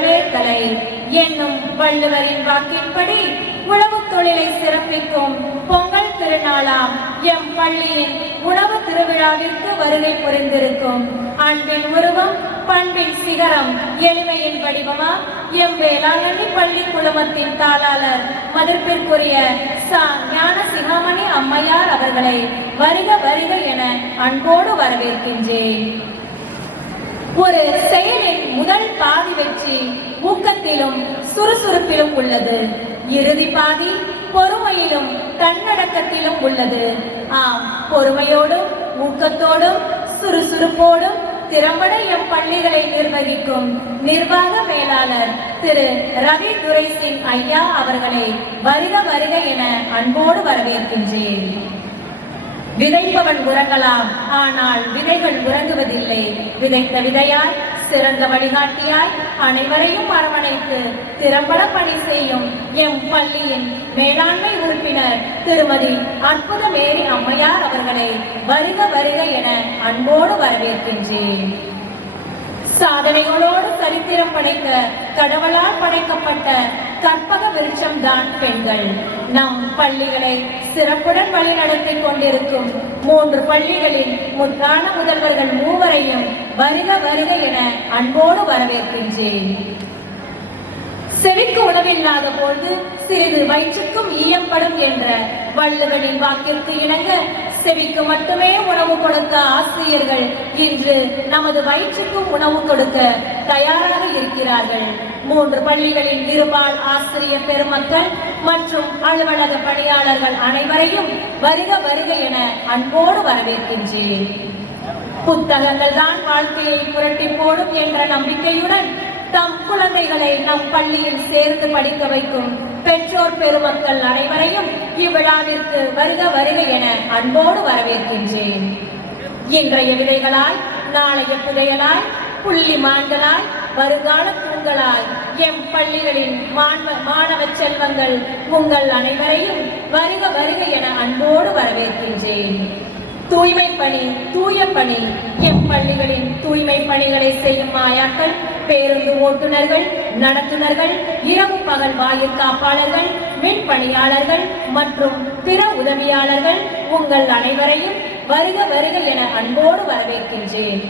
வரவேற்கலை என்னும் வள்ளுவரின் வாக்கின்படி உழவு தொழிலை சிறப்பிக்கும் பொங்கல் திருநாளாம் எம் பள்ளியின் உணவு திருவிழாவிற்கு வருகை புரிந்திருக்கும் அன்பின் உருவம் பண்பின் சிகரம் எளிமையின் வடிவமா எம் வேளாங்கண்ணி பள்ளி குழுமத்தின் தாளாளர் மதிப்பிற்குரிய ஞான சிகாமணி அம்மையார் அவர்களை வருக வருக என அன்போடு வரவேற்கின்றேன். ஒரு செயலின் முதல் பாதி வெற்றி ஊக்கத்திலும் சுறுசுறுப்பிலும் உள்ளது. இறுதி பாதி பொறுமையிலும் தன்னடக்கத்திலும் உள்ளது. ஆம், பொறுமையோடும் ஊக்கத்தோடும் சுறுசுறுப்போடும் திறம்பட எம் பள்ளிகளை நிர்வகிக்கும் நிர்வாக மேலாளர் திரு ரவி துரை சிங் ஐயா அவர்களை வருக வருக என அன்போடு வரவேற்கின்றேன். விதைப்பவன் உறங்கலாம், ஆனால் விதைகள் உறங்குவதில்லை. விதைத்த விதையாய் சிறந்த வழிகாட்டியாய் அனைவரையும் அரவணைத்து திறம்பட பணி செய்யும் எம் பள்ளியின் மேலாண்மை உறுப்பினர் திருமதி அற்புத மேரி அம்மையார் அவர்களை வருக வருக என அன்போடு வரவேற்கின்றேன். சாதனைகளோடு சரித்திரம் படைத்த கடவுளால் படைக்கப்பட்ட கற்பக விருட்சம் தான் பெண்கள். நம் பள்ளிகளை சிறப்புடன் வழிநடத்தி கொண்டிருக்கும் 3 பள்ளிகளின் முத்தான முதல்வர்கள் மூவரையும் வருக வருக என அன்போடு வரவேற்கின்றேன். செவிக்கு உணவில்லாத போது சிறிது வயிற்றுக்கும் ஈயப்படும் என்ற வள்ளுவனின் வாக்கிற்கு இணங்க செவிக்கு மட்டுமே உணவு கொடுத்த ஆசிரியர்கள் இன்று நமது வயிற்றுக்கும் உணவு கொடுக்க தயாராக இருக்கிறார்கள். 3 பள்ளிகளின் இருபால் ஆசிரியர் பெருமக்கள் மற்றும் அலுவலக பணியாளர்கள் அனைவரையும் வருக வருக என அன்போடு வரவேற்கின்றேன். புத்தகங்கள் தான் வாழ்க்கையை புரட்டி போடும் என்ற நம்பிக்கையுடன் தம் குழந்தைகளை நம் பள்ளியில் சேர்ந்து படிக்க வைக்கும் பெற்றோர் பெருமக்கள் அனைவரையும் இவ்விழாவிற்கு வருக வருக என அன்போடு வரவேற்கின்றேன். இன்றைய விதைகளாய் நாளைய புதையலாய் புள்ளி மான்களாய் வருங்கால தூண்களாய் எம் பள்ளிகளின் மாணவ செல்வங்கள் உங்கள் அனைவரையும் வருக வருக என அன்போடு வரவேற்கின்றேன். தூய்மை பணி தூய பணி எம் பள்ளிகளின் தூய்மை பணிகளை செய்யும் ஆயாக்கள், பேருந்து ஓட்டுநர்கள், நடத்துனர்கள், இரவு பகல் வாயில் காப்பாளர்கள், மின் பணியாளர்கள் மற்றும் பிற உதவியாளர்கள் உங்கள் அனைவரையும் வருக வருக என அன்போடு வரவேற்கின்றேன்.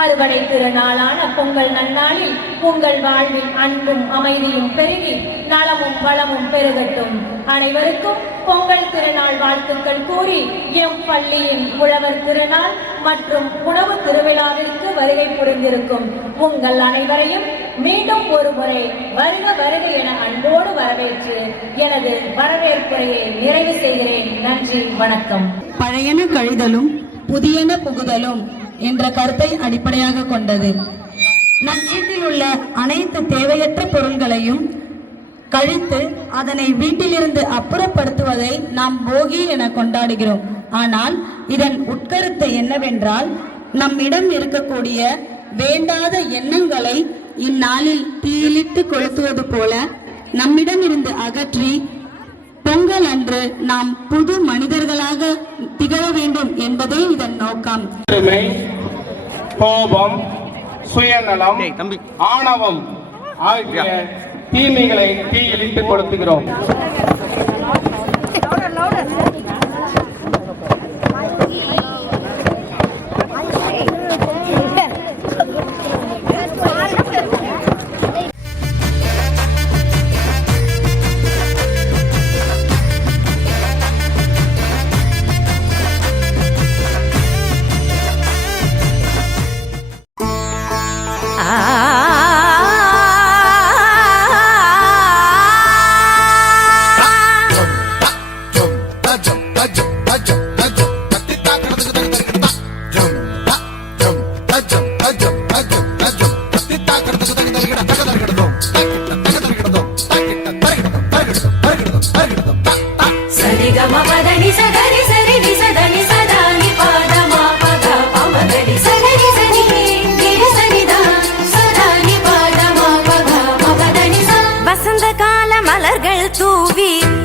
அறுவடை திருநாளான பொங்கல் நன்னாளில் உங்கள் வாழ்வில் அன்பும் அமைதியும் பெருகி நலமும் வளமும் பெருகட்டும். அனைவருக்கும் பொங்கல் திருநாள் வாழ்த்துக்கள் கூறி எம் பள்ளியின் உழவர் திருநாள் மற்றும் உணவு திருவிழாவிற்கு வருகை புரிந்திருக்கும் உங்கள் அனைவரையும் மீண்டும் ஒரு முறை வருக வருக என அன்போடு வரவேற்று எனது வரவேற்புரையை நிறைவு செய்கிறேன். நன்றி, வணக்கம். பழையன கழிதலும் புதியன புகுதலும் என்ற கருத்தை அடிப்படையாக கொண்டது. நம் வீட்டில் உள்ள அனைத்து தேவையற்ற பொருள்களையும் கழித்து அதனை வீட்டிலிருந்து அப்புறப்படுத்துவதை நாம் போகி என கொண்டாடுகிறோம். ஆனால் இதன் உட்கருத்து என்னவென்றால், நம்மிடம் இருக்கக்கூடிய வேண்டாத எண்ணங்களை இந்நாளில் தீயிலிட்டு கொளுத்துவது போல நம்மிடம் இருந்து அகற்றி பொங்கல் அன்று நாம் புது மனிதர்களாக திகழ வேண்டும் என்பதே இதன் நோக்கம். கோபம், சுயநலம், ஆணவம் ஆகிய தீமைகளை தீயிலிட்டு கொளுத்துகிறோம்.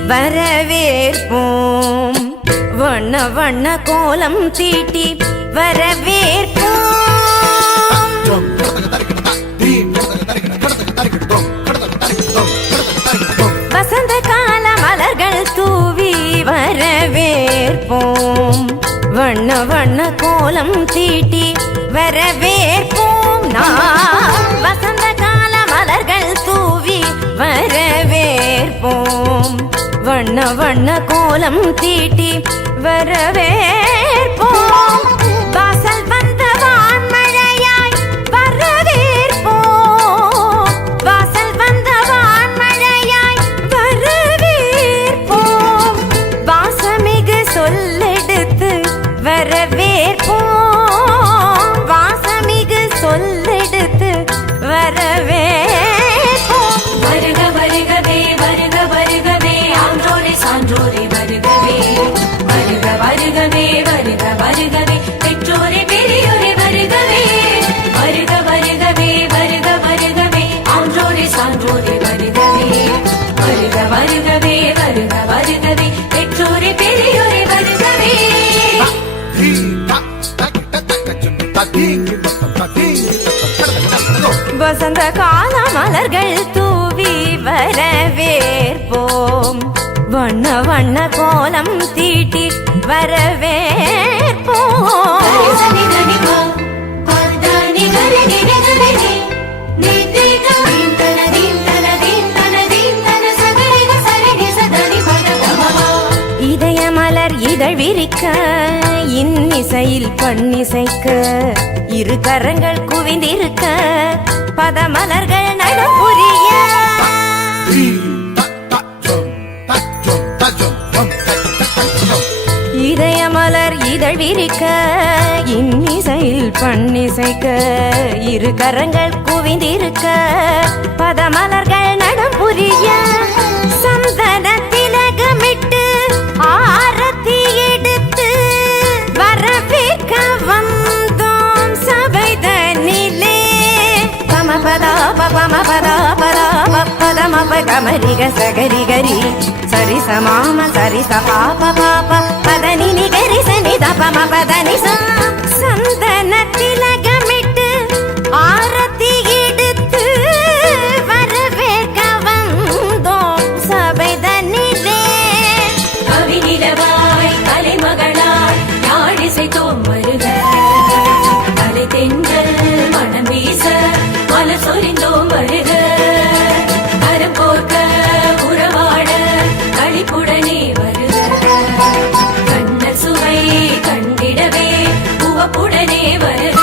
வரவேற்போம், வண்ண வண்ண கோலம் தீட்டி வரவேற்போம். வண்ண வண்ண கோலம் தீட்டி வரவேற்போம் நாம் வசந்த கால மலர்கள் தூவி வரவேற்போம் வண்ண வண்ண கோலம் தீட்டி வரவேற்போம் வாசல் வந்த வான்மழையாய் வரவேற்போம் வாசல் வந்த வான்மழையாய் வரவேற்போம் வாசமிகு சொல்லெடுத்து வரவேற்போம் வாசமிகு சொல்லெடுத்து வரவேற்போம் வருக வருகவே வருக வருகவே ஆன்றோரே சான்றோரே வருகவே வருக வருகவே வருக வருகவே பெற்றோரே பெரியோரே வருகவே வருக வருகவே வருக வருகவே ஆன்றோரே சான்றோரே வருகவே வருக வருகவே வருக வருகவே பெற்றோரே பெரியோரே வருகவே வசந்த கால மலர்கள் தூவி வரவேற்போம் வண்ண வண்ண கோலம் தீட்டி வரவேற்போம் இதய மலர் இதழ் விரிக்க இன்னிசையில் பண்ணிசைக்க இரு கரங்கள் குவிந்திருக்க பதமலர்கள் நடப்புரிய இதய மலர் இதழ் விரிக்க இன்னிசையில் பண்ணிசைக்க இரு கரங்கள் குவிந்திருக்க பதமலர்கள் நடப்புரிய சந்தன திலகமிட்டு ஆரத்தி எடுத்து வரவேற்க வந்தோம் சபைதனிலே பமபதா பமபதா பதா பதமப கமரிக சகரிகரி சரி சமாம சரி சபாப பாப பதனி நிகரி சனி தபம பதனி சந்தன திலகமிட்டு ஆரத்தி எடுத்து வரவேற்க வந்தோம் சபைதனிலே கவிநிலவாய் கலைமகளாய் யாழிசைத்தோம் வருக கலை தென்றல் மனம் வீச மலர் சொரிந்தோம் வருக கரம் கோர்க்க உறவாட களிப்புடனே வருக கண்ண சுவை கண்டிடவே உவப்புடனே வருக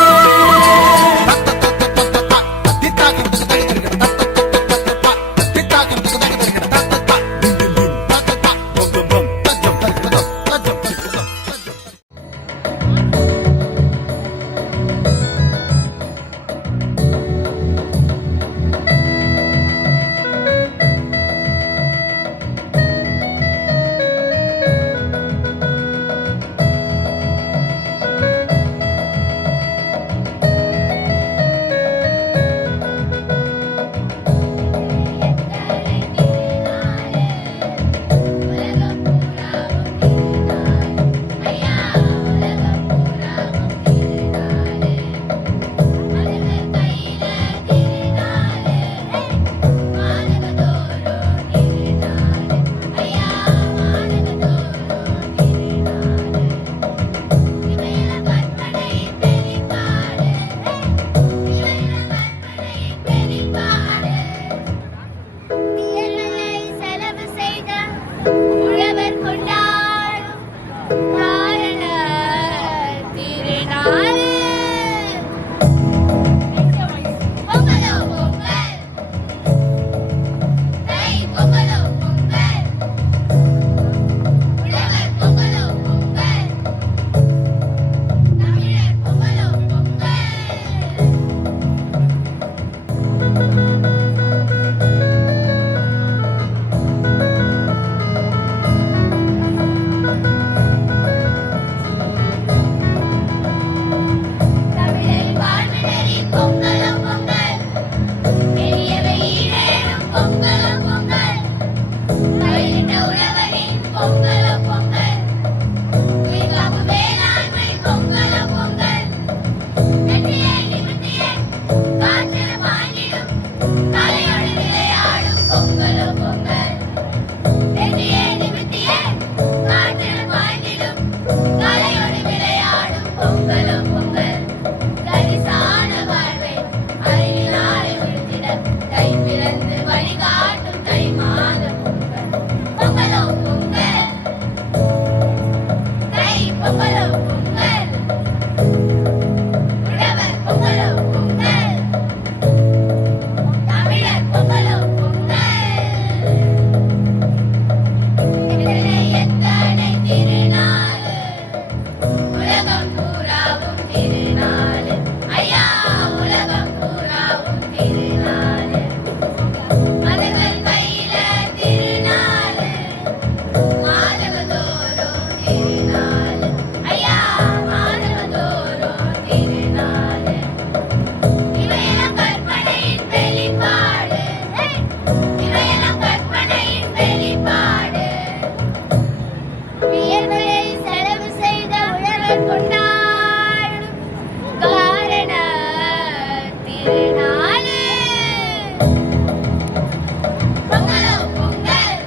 பொங்கலோ பொங்கல்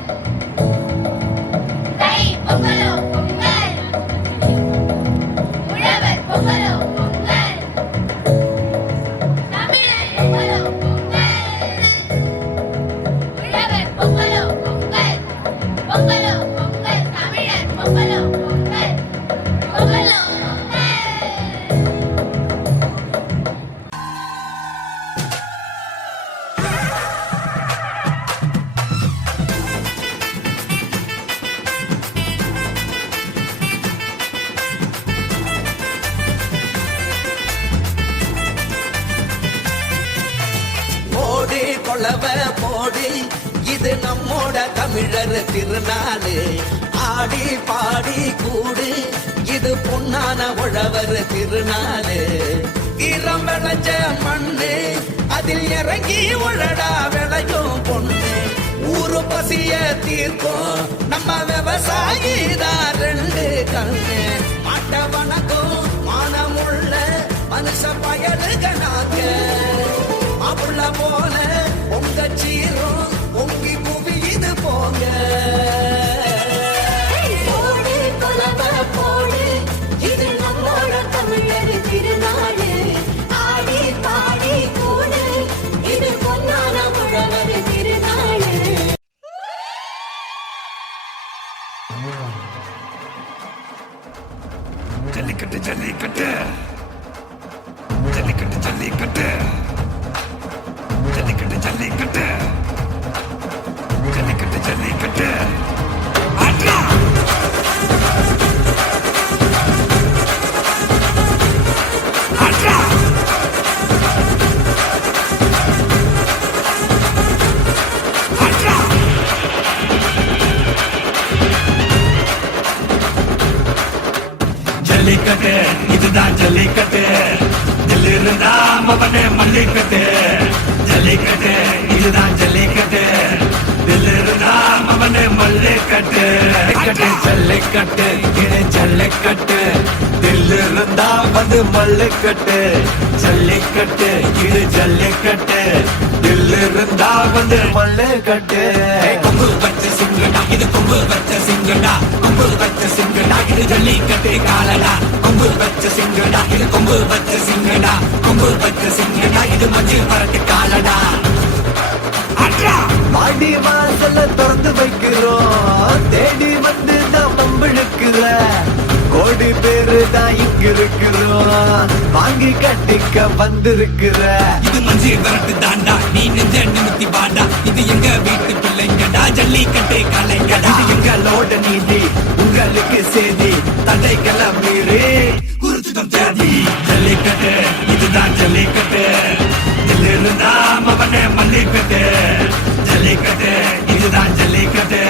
தை பொங்கலோ பொங்கல் உழவர் பொங்கலோ பொங்கல் தமிழர் பொங்கலோ பொங்கல் உழவர் பொங்கலோ பொங்கல் பொங்கலோ பொங்கல் தமிழர் பொங்கலோ பொங்கல் பொங்கலோ பொங்கல் போடி கொளவ போடி இது நம்மோட தமிழர் திருநாளு ஆடி பாடி கூடு இது பொன்னான உழவர் திருநாளு ஈரம் விளைஞ்ச மண்ணு அதில் இறங்கி உழடா விளையும் பொண்ணு ஊரு பசிய தீர்க்கும் நம்ம விவசாயி தான் ரெண்டு கண்ணு மாட்ட வணக்கம் மானமுள்ள மனுஷ பயலுகனாக மாப்புள்ள போல உங்க சீரும் உங்கி குவியுது போங்க போடு கொலவ போடு இது நம்மோட தமிழர் திருநாடு ஆடி பாடி கூடு இது பொன்னான உழவர் திருநாடு ஜல்லிக்கட்டு ஜல்லிக்கட்டு ஜல்லிக்கட்டு ஜல்லிக்கட்டு ஜல்லிக்கட்டு ஜல்லிக்கட்டு ஜல்லிக்கட்டு ஜல்லிக்கட்டு ஆட்ரா ஆட்ரா ஆட்ரா ஜல்லிக்கட்டு இதுதான் ஜல்லிக்கட்டு தில்லிருந்தா மவனே மல்லிக்கட்டு ஜல்லிக்கட்டு இதுதான் ஜல்லிக்கட்டு தில்லிருந்தா மவனே மல்லிக்கட்டு கட்டு ஜல்லிக்கட்டு இது ஜல்லிக்கட்டு தில்லிருந்தா வந்து மல்லிக்கட்டு ஜல்லிக்கட்டு இது ஜல்லிக்கட்டு தில்லிருந்தா வந்து மல்லிக்கட்டு கொம்பு வச்ச சிங்கடா இது கொம்பு வச்ச சிங்கடா கொம்பு வச்ச சிங்கடா இது ஜல்லிக்கட்டு காலடா கொம்பு வச்ச சிங்கடா இது கொம்பு வச்ச சிங்கடா கொம்பு வச்ச சிங்கடா இது மஞ்சு பறக்க காலடா மாடி வாசல்ல திறந்து வைக்கிறோம் தேடி வந்து தான் பம்பிழுக்கிற கோடி பேரு தான் இங்க இருக்கிறோம் வாங்கி கட்டிக்க வந்திருக்கிற இது மஞ்சு விரட்டு தாண்டா நீ நெஞ்ச நிமித்தி பாண்டா இது எங்க வீட்டு பிள்ளைங்கடா ஜல்லிக்கட்டு கலைங்கடா இது எங்களோட நீதி உங்களுக்கு செய்தி தடைகளை மீறி குறிச்சுதான் தேதி ஜல்லிக்கட்டு இதுதான் ஜல்லிக்கட்டு இதிலிருந்தா மவனே மல்லிக்கட்டு ஜல்லிக்கட்டு இதுதான் ஜல்லிக்கட்டு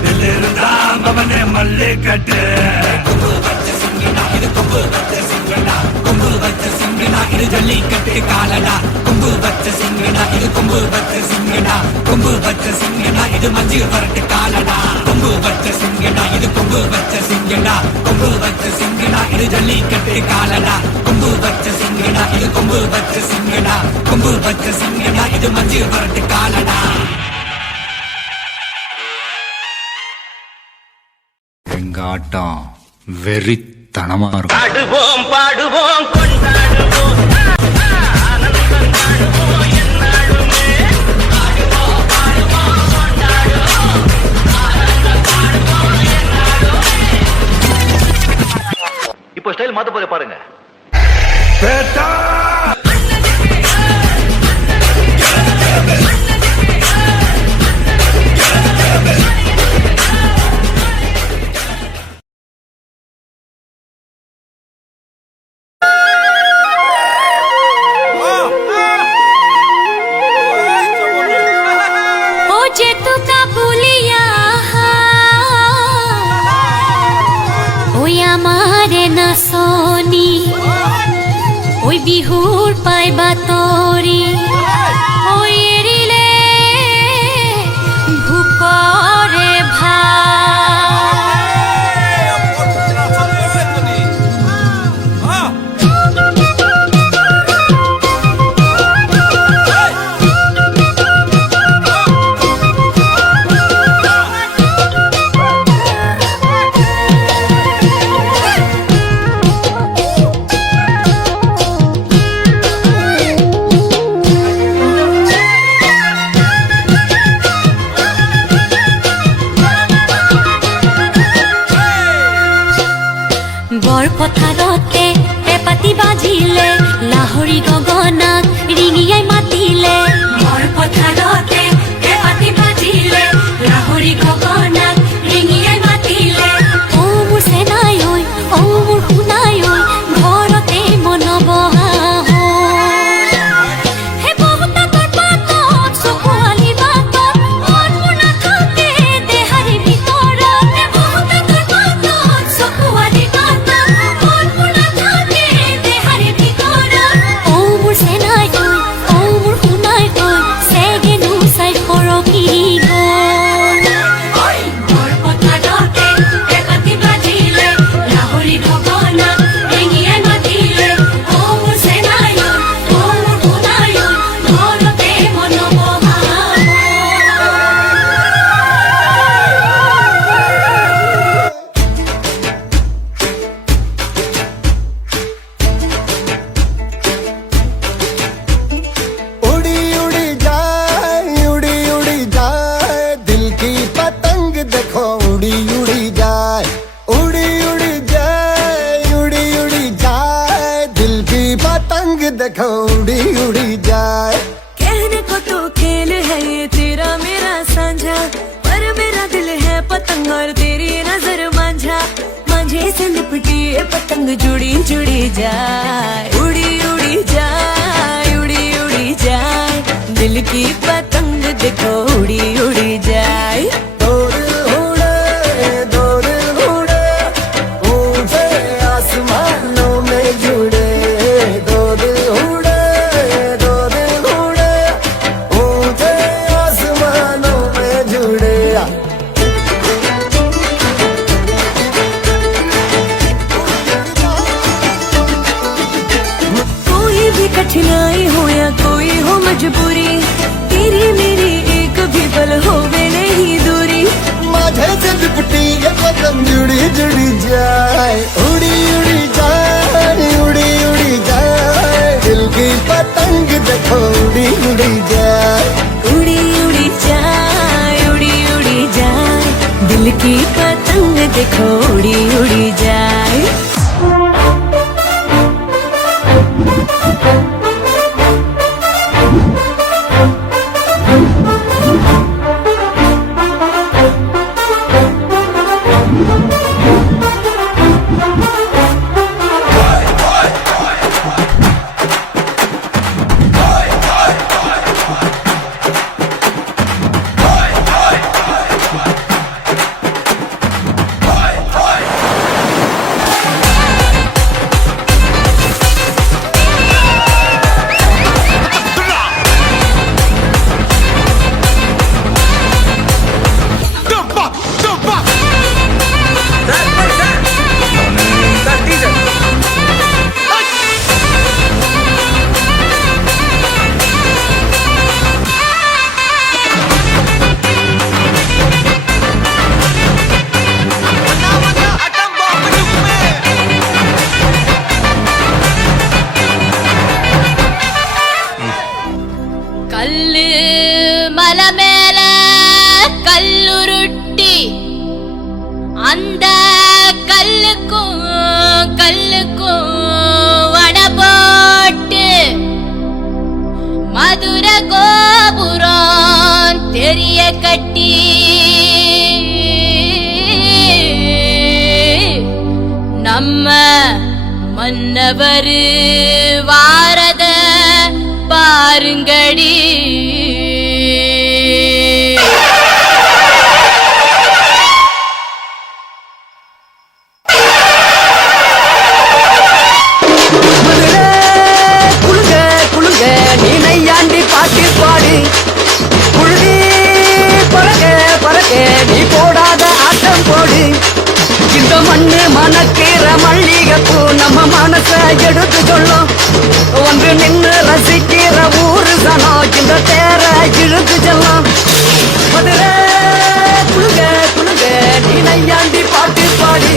இதிலிருந்தா மவனே மல்லிக்கட்டு கொம்பு வச்ச சிங்கடா இது கொம்பு வச்ச சிங்கடா கொம்பு வச்ச சிங்கடா இது ஜல்லிக்கட்டு காலடா கொம்பு வச்ச சிங்கடா இது கொம்பு வச்ச சிங்கடா கொம்பு வச்ச சிங்கடா இது மஞ்சு வரட்டு காலடா கொம்பு வச்ச சிங்கடா இது கொம்பு வச்ச சிங்கடா கொம்பு வச்ச சிங்கடா இது ஜல்லிக்கட்டு காலடா கொம்பு வச்ச சிங்கடா இது கொம்பு வச்ச சிங்கடா கொம்பு வச்ச சிங்கடா இது மஞ்சு வரட்டு காலடா எங்க ஆட்டம் வெறித்தனமா இருக்கும். பாடுவோம் பாடுவோம் கொண்டாடுவோம் ஆனந்தம் பாடுவோம் என்னாலுமே பாடுவோம் பாடுவோம் கொண்டாடுவோம் ஆனந்தம் பாடுவோம் என்னாலுமே. இப்போ ஸ்டைல் மாத்த போற பாருங்க. ওই বিহুর পাই বাতৰি ওই এৰিলে ভোকৰে ভাত পথাৰতে পেপাতি বাজিলে লাহৰি গগনাক ৰিঙিয়াই মাতিলে মোৰ পথাৰতে পেপাতি বাজিলে লাহৰি গগনাক ৰিঙিয়াই মাতিলে ও মোৰ চেনাই ঐ ও মোৰ শুনাই ঐ ঘৰতে মন বহা देखो उड़ी उड़ी जाए कहने को तो खेल है ये तेरा मेरा साझा पर मेरा दिल है पतंग और तेरी नजर मांझा मांझे से लिपटी ये पतंग जुड़ी जुड़ी जाए उड़ी उड़ी जाए उड़ी उड़ी जाए दिल की पतंग देखो उड़ी उड़ी जाए दो दिल उड़े ऊंचे आसमानों में जुड़े दो दिल उड़े ऊंचे आसमानों में जुड़े कोई भी कठिनाई हो या कोई हो मजबूरी तेरी मेरी एक भी पल होवे नहीं दूरी माझे से लिपटी ये पतंग जुड़ी जुड़ी जाए उड़ी उड़ी जाए उड़ी उड़ी जाए दिल की पतंग देखो उड़ी उड़ी जाए उड़ी उड़ी जाए उड़ी उड़ी जाए दिल की पतंग देखो उड़ी उड़ी जाए கல்லு மலை மேல கல்லுருட்டி அந்த கல்லுக்கும் வட போட்டு மதுர கோபுரம் தெரிய கட்டி நம்ம மன்னவர் வாரத பாருங்கடி குளுங்க குளுங்க நீ நையாண்டி பாட்டு பாடு குழுதி பறக்க பறக்க நீ போடாத ஆட்டம் போடு இந்த மண்ணு மணக்கிற மல்லிகைப்பூ நம்ம மனச எடுத்து சொல்லும் ஒன்று நின்று ரசிக்கிற ஊரு சனம் இந்த தேர இழுத்து செல்லும் மதுரை குளுங்க குளுங்க நீ நையாண்டி பாட்டு பாடு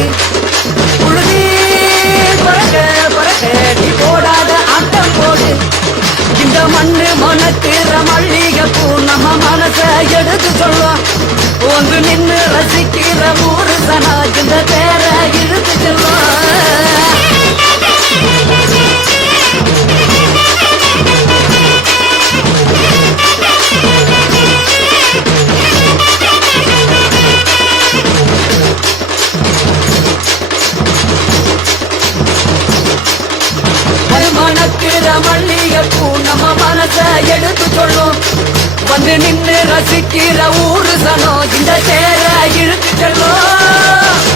குழுதி பறக்க பறக்க நீ போடாத ஆட்டம் போடு இந்த மண்ணு மணக்கிற மல்லிகைப்பூ நம்ம மனச எடுத்து சொல்லும் ஒன்று நின்று ரசிக்கிற ஊரு சனா இந்த தேர இழுத்து செல்லும் வந்து நின்னு ரசிக்கிற ஊரு சனம் இந்த தேர இழுத்து செல்லும்.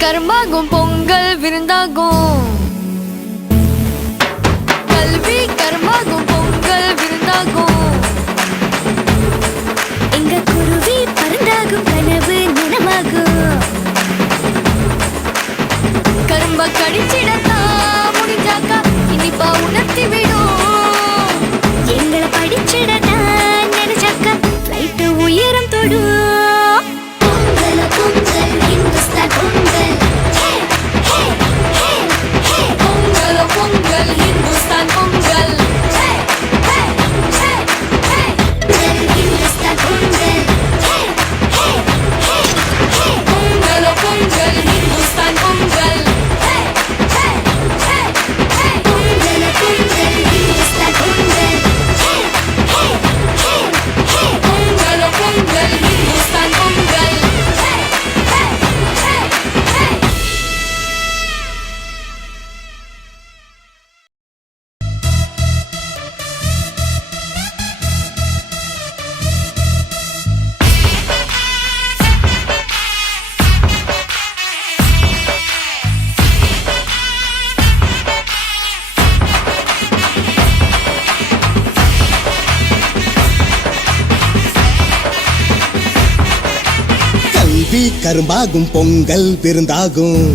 கர்மாகும் பொங்கல் விருந்தாகும் கல்வி கர்மாகும் பொங்கல் விருந்தாகும் எங்க குருவி பறந்தாகும் கனவு நினைவாகும் கரும்ப கடிச்சிடத்தா முடிஞ்சாக்கா இனிப்பா உணர்த்தி விடும் எங்களை படிச்சிடத்தா நினைச்சாக்கா ஃப்ளைட் உயரம் தொடும் கரும்பாகும் பொங்கல் விருந்தாகும்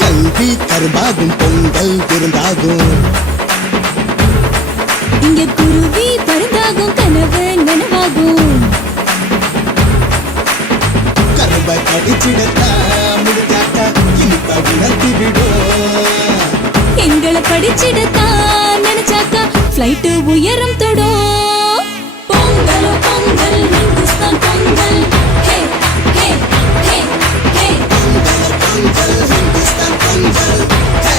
கல்வி கரும்பாகும் பொங்கல் விருந்தாகும் இங்க குருவி பறந்தாகும் கனவு நனவாகும் கரும்ப கடிச்சிடத்தா முடிஞ்சாக்கா இனிப்பா உணர்த்தி விடும் எங்களை படிச்சிடத்தா நினைச்சாக்கா ஃப்ளைட் உயரம் தொடும் பொங்கல் பொங்கல் ஹிந்துஸ்தான் பொங்கல் ஹே ஹே ஹே ஹே பொங்கல் பொங்கல் ஹிந்துஸ்தான் பொங்கல் ஹே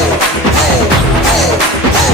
ஹே ஹே ஹே.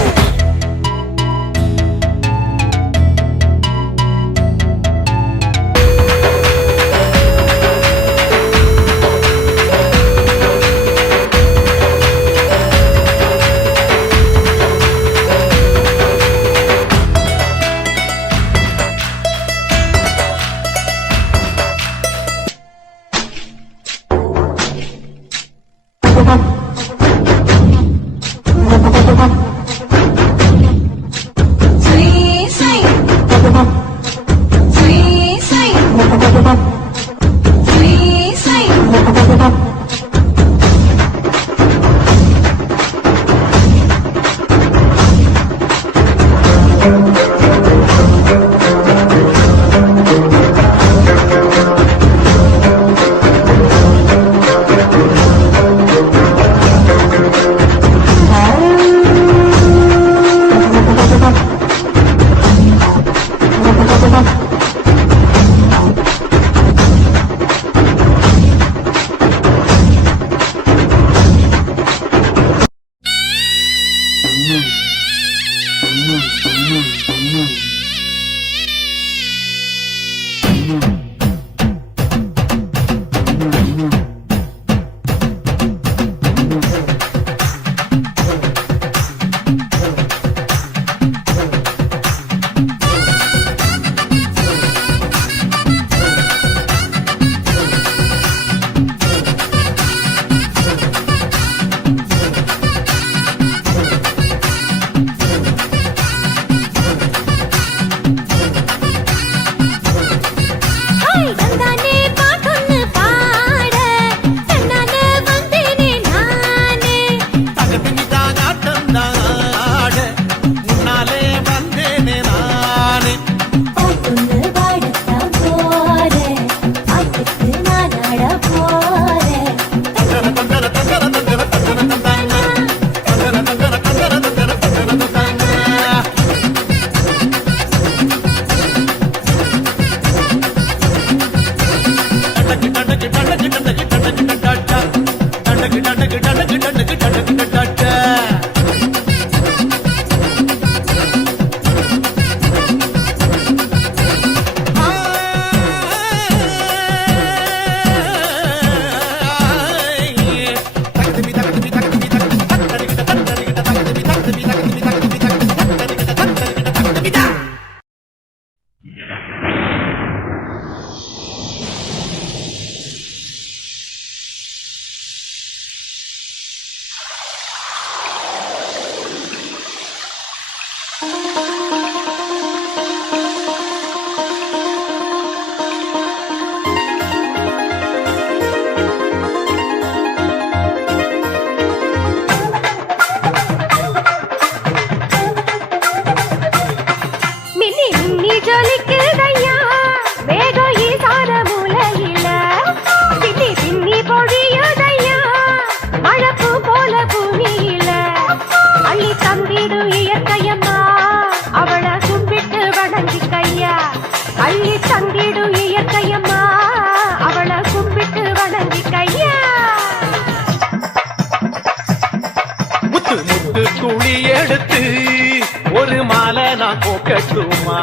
கொடுக்கட்டுமா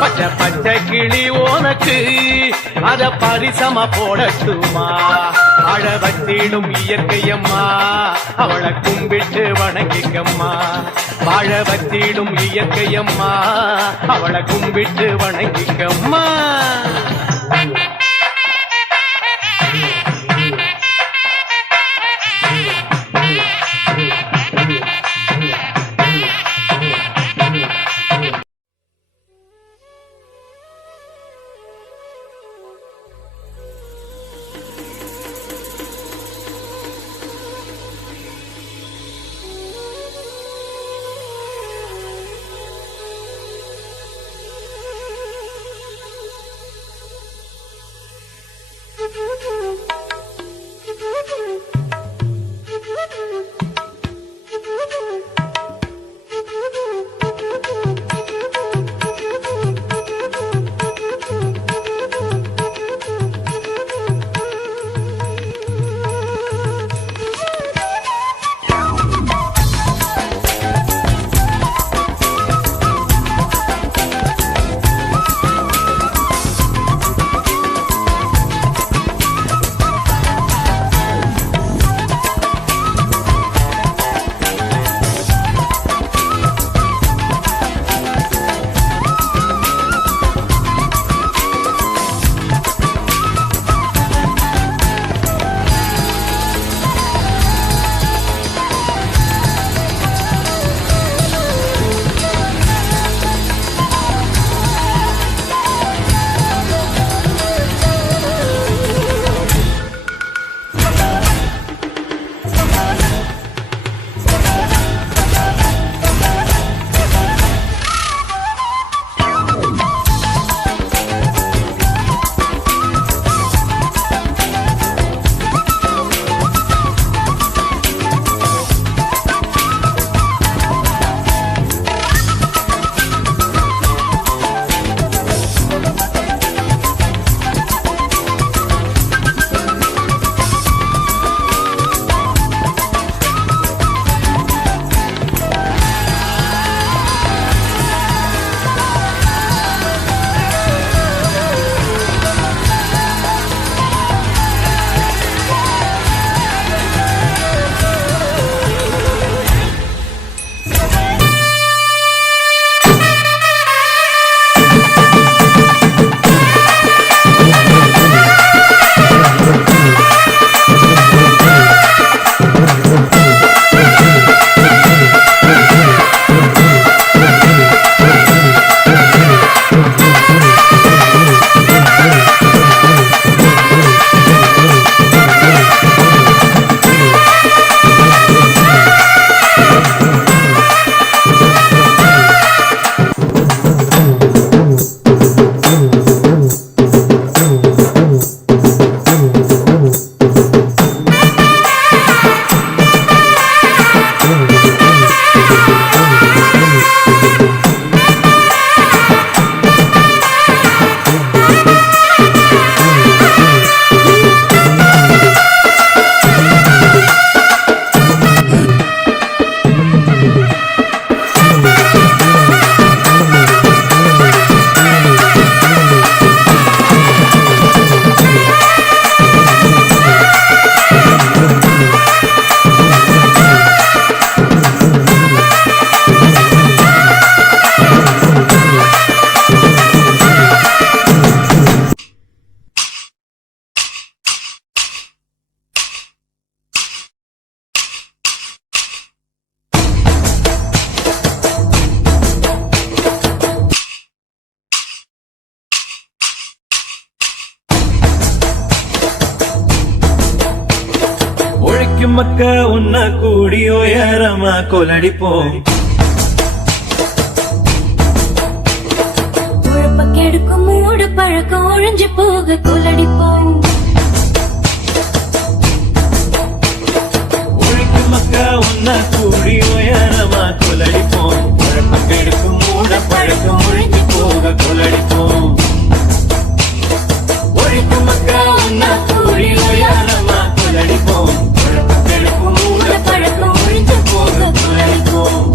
பச்சை பச்சை கிளி உனக்கு அத பரிசம போடட்டுமா அழ வச்சிடும் இயற்கையம்மா அவளை கும்பிட்டு வணங்கிக்கம்மா வாழ வச்சிடும் இயற்கையம்மா அவளை கும்பிட்டு வணங்கிக்கம்மா மக்க உன்ன கூடி உயரமா கொலடிப்போம். கெடுக்கும் மூடு பழக்கம் ஒழிஞ்சு போக கொலடிப்போம். ஒழிக்கும் மக்க உன்ன கூடி உயரமா கொலடிப்போம். கெடுக்கும் மூட பழக்கம் ஒழிஞ்சு போக கொலடிப்போம். ஒழிக்கும் மக்க உன்ன கூடி உயரமா கொலடிப்போம். கெடுக்கும் மூட பழக்கம் ஒழிஞ்சு போக கொலடிப்போம்.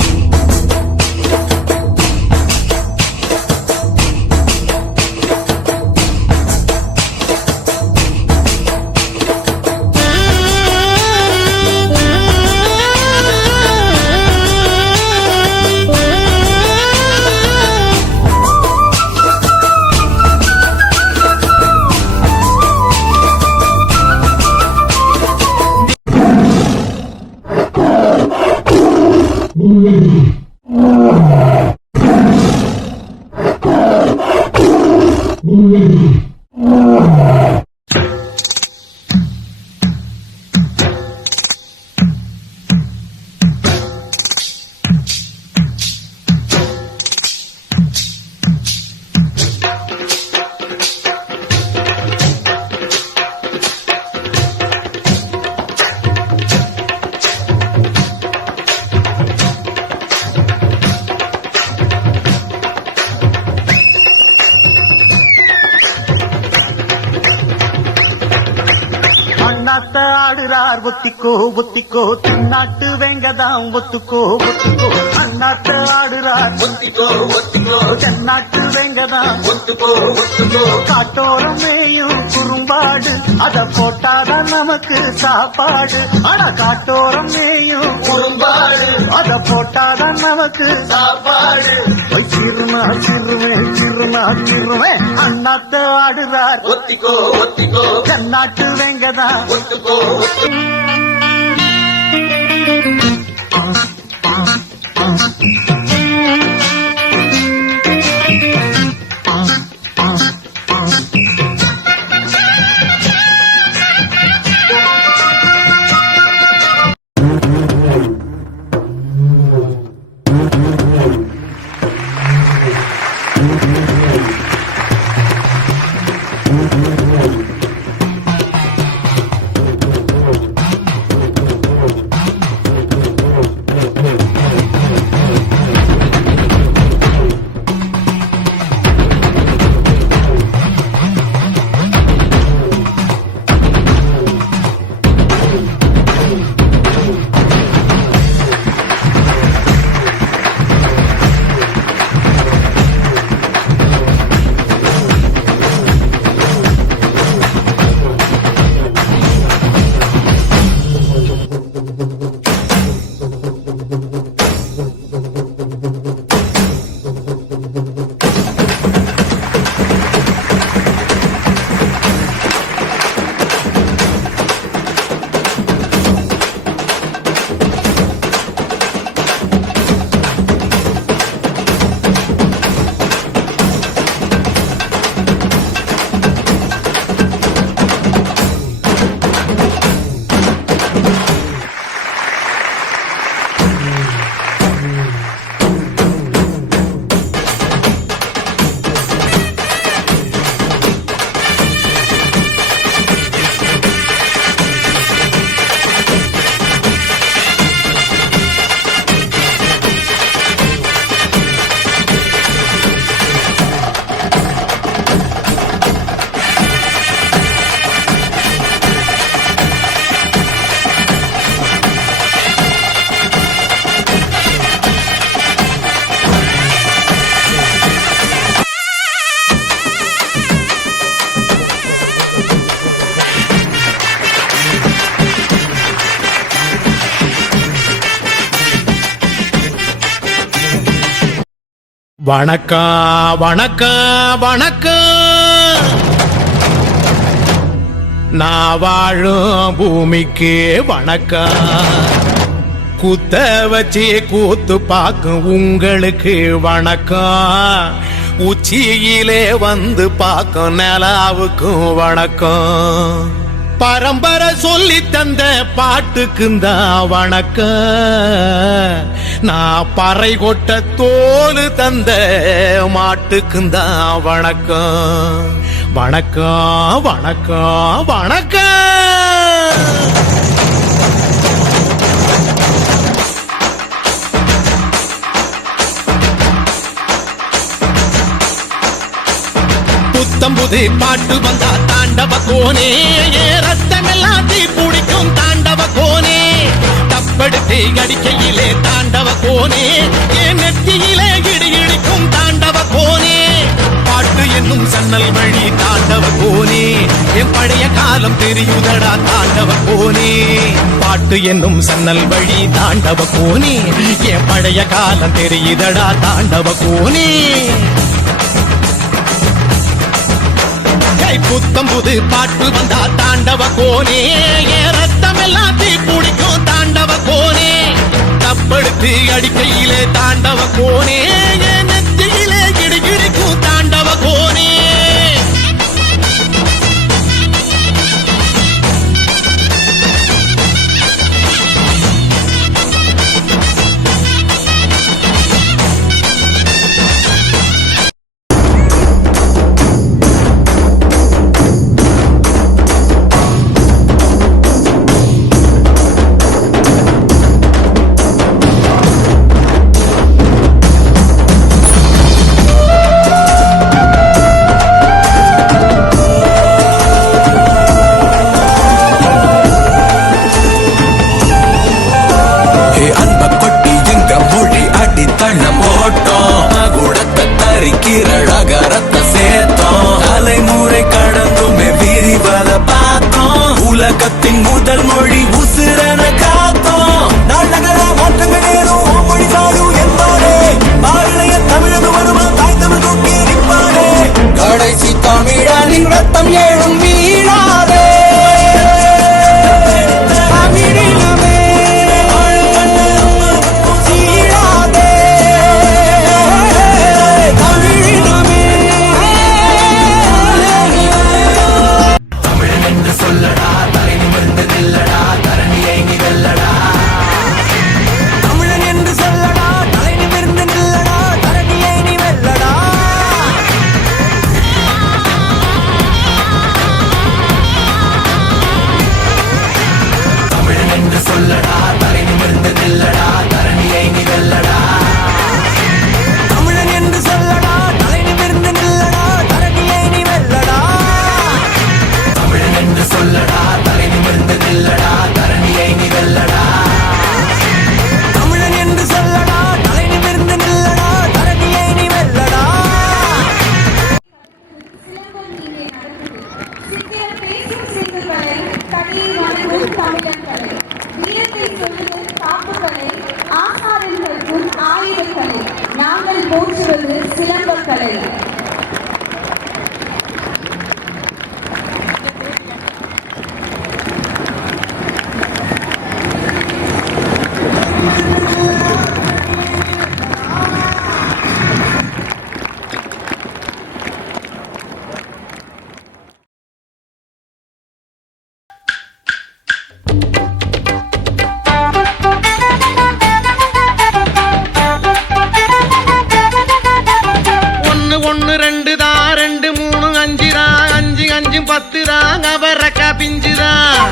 அண்ணாத்த ஆடுறார் ஒத்திக்கோ ஒத்திக்கோ தென்னாட்டு வெங்கதாம் ஒத்துக்கோ ஒத்துக்கோ அண்ணாத்த ஆடுறார் ஒத்திக்கோ ஒத்திக்கோ தென்னாட்டு வெங்கதாம் ஒத்துக்கோ ஒத்துக்கோ காட்டோரம் மேயும் குறும்பாடு அத போட்டாதான் நமக்கு சாப்பாடு ஆனா காட்டோரம் மேயும் குறும்பாடு அத போட்டாதான் நமக்கு சாப்பாடு சிறுமா சிறுமே சிறுமா சிறுமே அண்ணாத்த ஆடுறார் ஒத்திக்கோ ஒத்திக்கோ தென்னாட்டு வெங்கதான் ஒத்துக்கோ வணக்கம் வணக்கம் வணக்கம். நான் வாழும் பூமிக்கு வணக்கம். குத்த வச்சு கூத்து பார்க்கும் உங்களுக்கு வணக்கம். உச்சியிலே வந்து பார்க்கும் நிலாவுக்கும் வணக்கம். பரம்பரை சொல்லி தந்த பாட்டுக்குந்தா வணக்கம். நான் பறை கொட்ட தோலு தந்த மாட்டுக்குந்தா வணக்கம். வணக்கம் வணக்கம் வணக்கம். புத்தம்புது பாட்டு வந்தா தாண்டவ கோனே, ரத்தமெல்லாம் தீ பிடிக்கும் தாண்டவ கோனே. தப்படுத்து அடிக்கையிலே தாண்டவ கோனே, என் நெத்தியிலே இடி இடிக்கும் தாண்டவ கோனே. பாட்டு என்னும் சன்னல் வழி தாண்டவ கோனே, என் பழைய காலம் தெரியுதடா தாண்டவ கோனே. பாட்டு என்னும் சன்னல் வழி தாண்டவ கோனே, என் பழைய காலம் தெரியுதடா தாண்டவ கோனே. புத்தம்புது பாட்டு வந்தா தாண்டவ கோனே, ரத்தம் எல்லாம் தீ பிடிக்கும் தாண்டவ கோனே. தப்படுத்து அடிக்கையிலே தாண்டவ கோனே, நெத்தியிலே கிடிகிடிக்கும் தாண்டவ கோனே. என் ரத்தம் ஏழும் வீணாதே தமிழினமே சீராதே தமிழினமே தமிழன் என்று சொல்லடா தலை நிமிர்ந்து நில்லடா தரணியை நீ வெல்லடா தமிழன் என்று சொல்லடா தலை நிமிர்ந்து நில்லடா தரணியை நீ வெல்லடா தமிழன் என்று சொல்லடா தலை நிமிர்ந்து நில்லடா தரணியை நீ வெல்லடா தமிழன் என்று சொல்லடா தலை நிமிர்ந்து நில்லடா தரணியை நீ வெல்லடா தமிழன் என்று சொல்லடா தலை நிமிர்ந்து நில்லடா தரணியை நீ வெல்லடா தமிழன் என்று சொல்லடா தலை நிமிர்ந்து நில்லடா தரணியை நீ வெல்லடா சித்தியர் பேசும் சிந்துகளை கடியை வணங்கும் தமிழர்களை வீரத்தை சொல்லும் காப்புகளை ஆசாரில் கற்கும் ஆயுதக்கலை நாங்கள் போற்றுவது சிலம்பக்கலை ஒன்னு ஒன்னு ரெண்டு தான் 2 3 5 தான் 5 5 10 தான் அவரக்கா பிஞ்சு தான்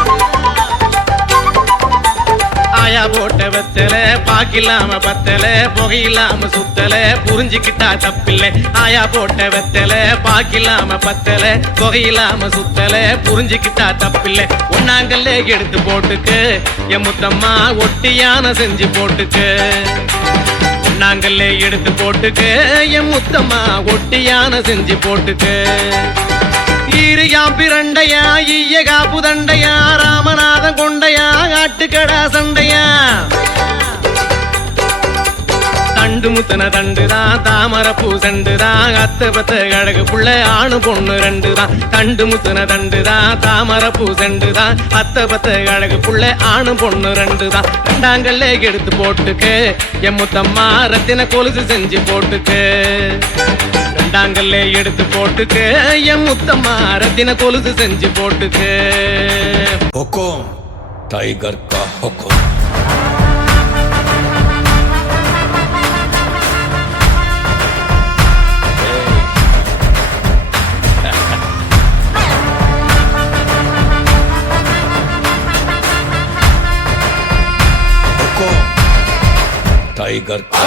ஆயா போட்ட வெத்தல பாக்கில்லாம பத்தல புகையில்லாம சுத்தல புரிஞ்சுக்கிட்டா தப்பில்லை ஆயா போட்ட வெத்தல பாக்கில்லாம பத்தல புகையில்லாம சுத்தல புரிஞ்சுக்கிட்டா தப்பில்லை ஒன்னாங்கல்ல எடுத்து போட்டுக்கு என் முத்தம்மா ஒட்டியான செஞ்சு போட்டுக்கு நாங்களே எடுத்து போட்டுக்கு என் முத்தம்மா ஒட்டியான செஞ்சு போட்டுக்கு ஈரியாம் பிரண்டையா ஈய காப்பு தண்டையா ராமநாதன் கொண்டையா ஆட்டுக்கடா சண்டையா தண்டு முத்தன தண்டுதான் தாமரை பூ சண்டுதான் அத்தை பத்த கழகு புள்ள ஆணு பொண்ணு 2 தான் தண்டு முத்தன தண்டுதான் தாமரை பூ சண்டுதான் அத்தை பத்த கழகு புள்ள ஆணு பொண்ணு 2 தான் ரெண்டாங்கல்ல எடுத்து போட்டுக்கு என் முத்தம்மா ரத்தின கொலுசு செஞ்சு போட்டுக்கு ரெண்டாங்கல்ல எடுத்து போட்டுக்கு என் முத்தம்மா ரத்தின கொலுசு செஞ்சு போட்டுக்கு हुकुम टाइगर का हुकुम टाइगर का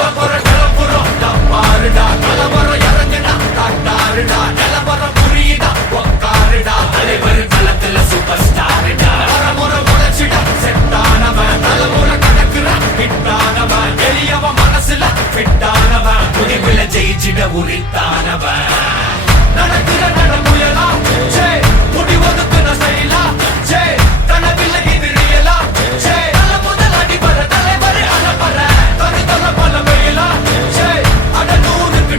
ஜெயிச்சிட உரித்தானவன் நடக்கிற நடமுயலா ஜே முடி ஒதுக்குன ஸ்டைலா ஜே கனவில்லை இது ரியலா ஜே தல முதல் அடிபர தலைவர் அலப்பற தனி தல பல மேலா ஜே அட நூறுக்கு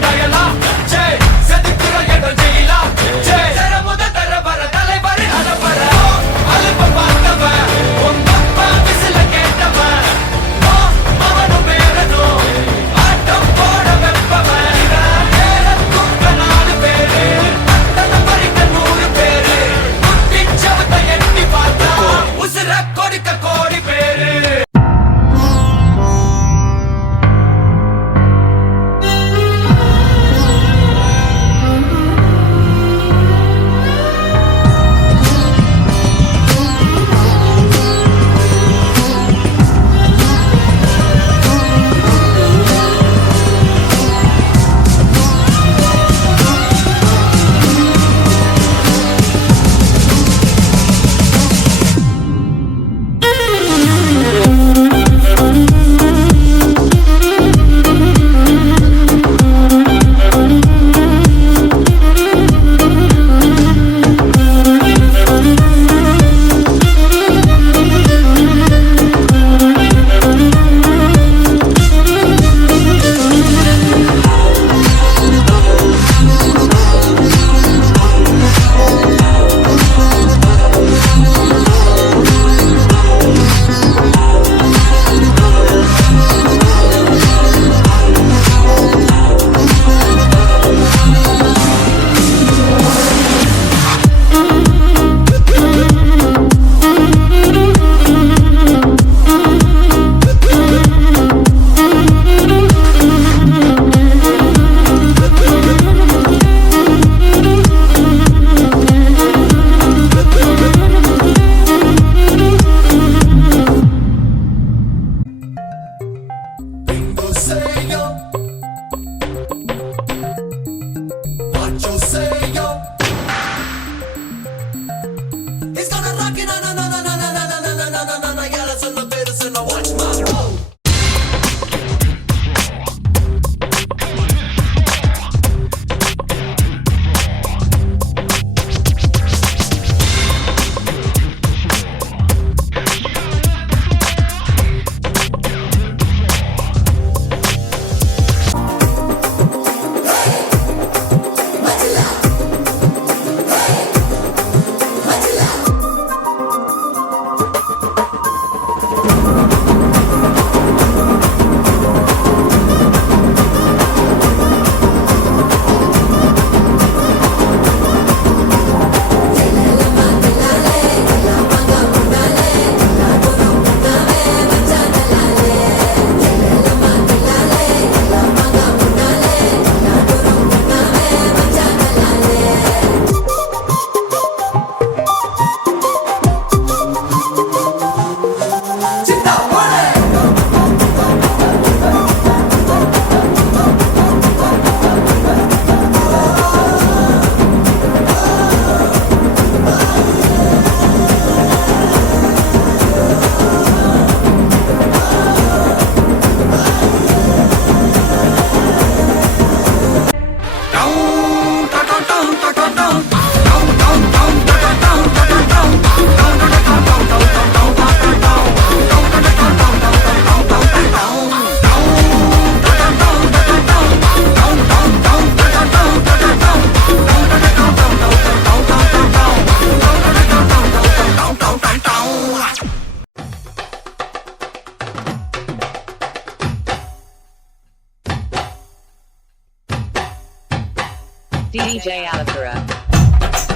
DJ Alapura.